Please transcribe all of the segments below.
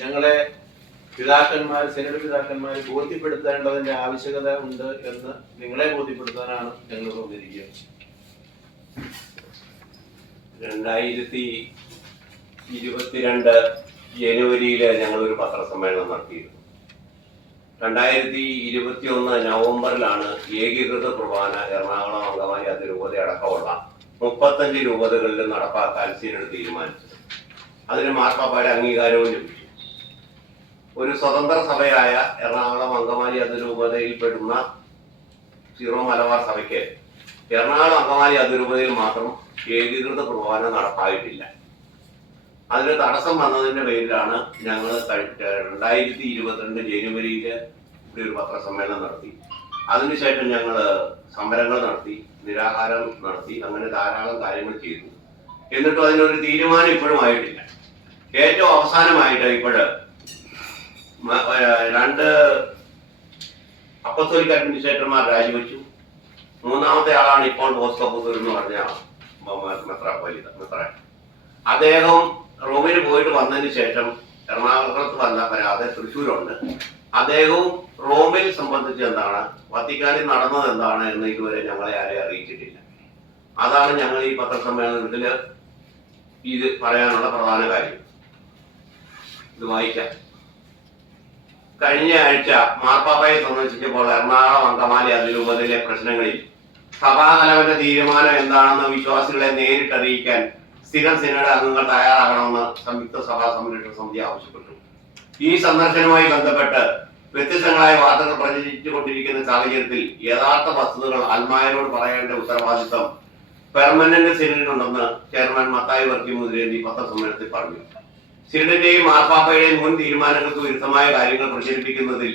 ഞങ്ങളെ പിതാക്കന്മാർ സെനറ്റ് പിതാക്കന്മാർ ബോധ്യപ്പെടുത്തേണ്ടതിന്റെ ആവശ്യകത ഉണ്ട് എന്ന് നിങ്ങളെ ബോധ്യപ്പെടുത്താനാണ് ഞങ്ങൾ വന്നിരിക്കുന്നത്. രണ്ടായിരത്തി ഇരുപത്തിരണ്ട് ജനുവരിയിൽ ഒരു പത്രസമ്മേളനം നടത്തിയിരുന്നു. രണ്ടായിരത്തി ഇരുപത്തി ഒന്ന് നവംബറിലാണ് ഏകീകൃത കുർബാന എറണാകുളം അംഗമായി അത് രൂപത അടക്കമുള്ള മുപ്പത്തഞ്ച് രൂപതകളിൽ നടപ്പാക്കാൻ സിനഡ് തീരുമാനിച്ചത്. അതിന് മാർപ്പാപ്പയുടെ അംഗീകാരവും ലഭിച്ചു. ഒരു സ്വതന്ത്ര സഭയായ എറണാകുളം അങ്കമാലി അതിരൂപതയിൽ പെടുന്ന സീറോ മലബാർ സഭയ്ക്ക് എറണാകുളം അങ്കമാലി അതിരൂപതയിൽ മാത്രം ഏകീകൃത കുർബാന നടപ്പായിട്ടില്ല. അതിന് തടസ്സം വന്നതിന്റെ പേരിലാണ് ഞങ്ങൾ രണ്ടായിരത്തി ഇരുപത്തിരണ്ട് ജനുവരിയിൽ ഇവിടെ ഒരു പത്രസമ്മേളനം നടത്തി. അതിനുശേഷം ഞങ്ങൾ സമരങ്ങൾ നടത്തി നിരാഹാരം നടത്തി അങ്ങനെ ധാരാളം കാര്യങ്ങൾ ചെയ്തു. എന്നിട്ടും അതിനൊരു തീരുമാനം ഇപ്പോഴും ആയിട്ടില്ല. ഏറ്റവും അവസാനമായിട്ട് ഏർ രണ്ട് അപ്പത്തോലിക് അഡ്മിനിസ്ട്രേറ്റർമാർ രാജിവെച്ചു. മൂന്നാമത്തെ ആളാണ് ഇപ്പോൾ ബോസ് കപൂർ എന്ന് പറഞ്ഞ മെത്രാപ്പൊലിത്ത മെത്ര. അദ്ദേഹം റോമിൽ പോയിട്ട് വന്നതിന് ശേഷം എറണാകുളത്ത് വന്ന വരാതെ തൃശ്ശൂരുണ്ട്. അദ്ദേഹവും റോമിൽ സംബന്ധിച്ച് എന്താണ്? വത്തിക്കാനിൽ നടന്നത് എന്താണ് എന്ന് ഇതുവരെ ഞങ്ങളെ ആരെ അറിയിച്ചിട്ടില്ല. അതാണ് ഞങ്ങൾ ഈ പത്രസമ്മേളനത്തിൽ ഇത് പറയാനുള്ള പ്രധാന കാര്യം. ഇത് വായിക്കാം. കഴിഞ്ഞ ആഴ്ച മാർപ്പാപ്പയെ സന്ദർശിച്ചപ്പോൾ എറണാകുളം അങ്കമാലി അതിരൂപതയിലെ പ്രശ്നങ്ങളിൽ സഭാതലവന്റെ തീരുമാനം എന്താണെന്ന് വിശ്വാസികളെ നേരിട്ടറിയിക്കാൻ സ്ഥിരം സിനഡ് അംഗങ്ങൾ തയ്യാറാകണമെന്ന് സംയുക്ത സഭാ സംരക്ഷണ സമിതി ആവശ്യപ്പെട്ടു. ഈ സന്ദർശനവുമായി ബന്ധപ്പെട്ട് വ്യത്യസ്തങ്ങളായ വാർത്തകൾ പ്രചരിച്ചുകൊണ്ടിരിക്കുന്ന സാഹചര്യത്തിൽ യഥാർത്ഥ വസ്തുതകൾ അൽമായരോട് പറയേണ്ട ഉത്തരവാദിത്വം പെർമനന്റ് സിനഡിനുണ്ടെന്ന് ചെയർമാൻ മത്തായി വർക്കി മുതിരേന്തി പത്രസമ്മേളനത്തിൽ പറഞ്ഞു. സിനഡിന്റെയും മാർപ്പാപ്പയുടെയും മുൻ തീരുമാനങ്ങൾക്ക് വിരുദ്ധമായ കാര്യങ്ങൾ പ്രചരിപ്പിക്കുന്നതിൽ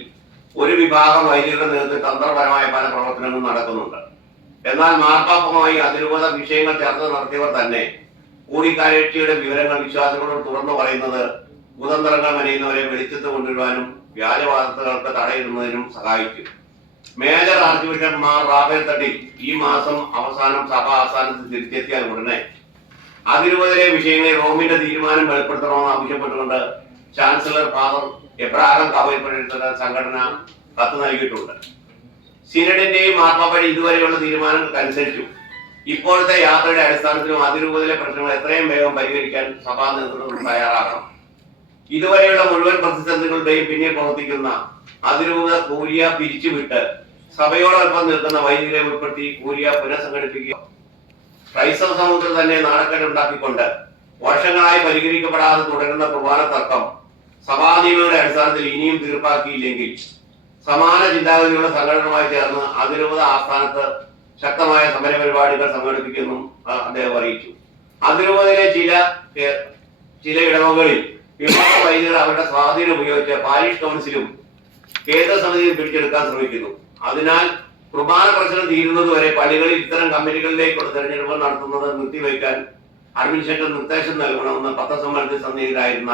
ഒരു വിഭാഗം വൈദികരുടെ നേതൃത്വത്തിൽ തന്ത്രപരമായ പല പ്രവർത്തനങ്ങളും നടക്കുന്നുണ്ട്. എന്നാൽ മാർപ്പാപ്പുമായി അതിരൂപത വിഷയങ്ങൾ ചർച്ച നടത്തിയവർ തന്നെ കൂടിക്കാഴ്ചയുടെ വിവരങ്ങൾ വിശ്വാസികളോട് തുറന്നു പറയുന്നത് കുതന്ത്രങ്ങൾ മെനയുന്നവരെ വെളിച്ചത്ത് കൊണ്ടുവരുവാനും വ്യാജവാദത്തുകൾക്ക് തടയിടുന്നതിനും സഹായിക്കും. മേജർ ആർച്ച് മാർ റാബേൽ തട്ടിൽ ഈ മാസം അവസാനം സഭ ആസ്ഥാനത്ത് തിരിച്ചെത്തിയാൽ ഉടനെ അതിരൂപതയിലെ വിഷയങ്ങളെ റോമിന്റെ തീരുമാനം വെളിപ്പെടുത്തണമെന്ന് ആവശ്യപ്പെട്ടുകൊണ്ട് ചാൻസലർ ഫാദർ എബ്രാഹം കവയപ്പെട്ട സംഘടന കത്ത് നൽകിയിട്ടുണ്ട്. സിനഡിന്റെയും മാർപ്പാപ്പയുടെ ഇതുവരെയുള്ള തീരുമാനങ്ങൾക്കനുസരിച്ചും ഇപ്പോഴത്തെ യാത്രയുടെ അടിസ്ഥാനത്തിലും അതിരൂപതയിലെ പ്രശ്നങ്ങൾ എത്രയും വേഗം പരിഹരിക്കാൻ സഭാ നേതൃത്വം തയ്യാറാകണം. ഇതുവരെയുള്ള മുഴുവൻ പ്രതിസന്ധികളുടെയും പിന്നെ പ്രവർത്തിക്കുന്ന അതിരൂപത കൂലിയ പിരിച്ചുവിട്ട് സഭയോടൊപ്പം നിൽക്കുന്ന വൈദികരെ ഉൾപ്പെടുത്തി കൂലിയ പുനഃസംഘടിപ്പിക്കുക ക്രൈസ്തവ സമൂഹത്തിൽ തന്നെ നാണക്കെട്ട് ഉണ്ടാക്കിക്കൊണ്ട് വർഷങ്ങളായി പരിഹരിക്കപ്പെടാതെ തുടരുന്ന കുർബാന തർക്കം സഭാനിയമങ്ങളുടെ അടിസ്ഥാനത്തിൽ ഇനിയും തീർപ്പാക്കിയില്ലെങ്കിൽ സമാന ചിന്താഗതിയുള്ള സംഘടനയുമായി ചേർന്ന് അതിരൂപത ആസ്ഥാനത്ത് ശക്തമായ സമര പരിപാടികൾ സംഘടിപ്പിക്കുന്നു അദ്ദേഹം അറിയിച്ചു. അതിരൂപതയിലെ ചില ചില ഇടവകളിൽ വിവാഹ വൈദികർ അവരുടെ സ്വാധീനം ഉപയോഗിച്ച് പാരിഷ് കൗൺസിലും കേന്ദ്ര സമിതിയും പിടിച്ചെടുക്കാൻ ശ്രമിക്കുന്നു. അതിനാൽ കുർബാന പ്രശ്നം തീരുന്നത് വരെ പള്ളികളിൽ ഇത്തരം കമ്പനികളിലേക്കുള്ള തെരഞ്ഞെടുപ്പ് നടത്തുന്നത് നിർത്തിവെക്കാൻ അഡ്മിനിസ്ട്രേറ്റർ നിർദ്ദേശം നൽകണമെന്ന് പത്രസമ്മേളനത്തിൽ സന്നിഹിതരായിരുന്ന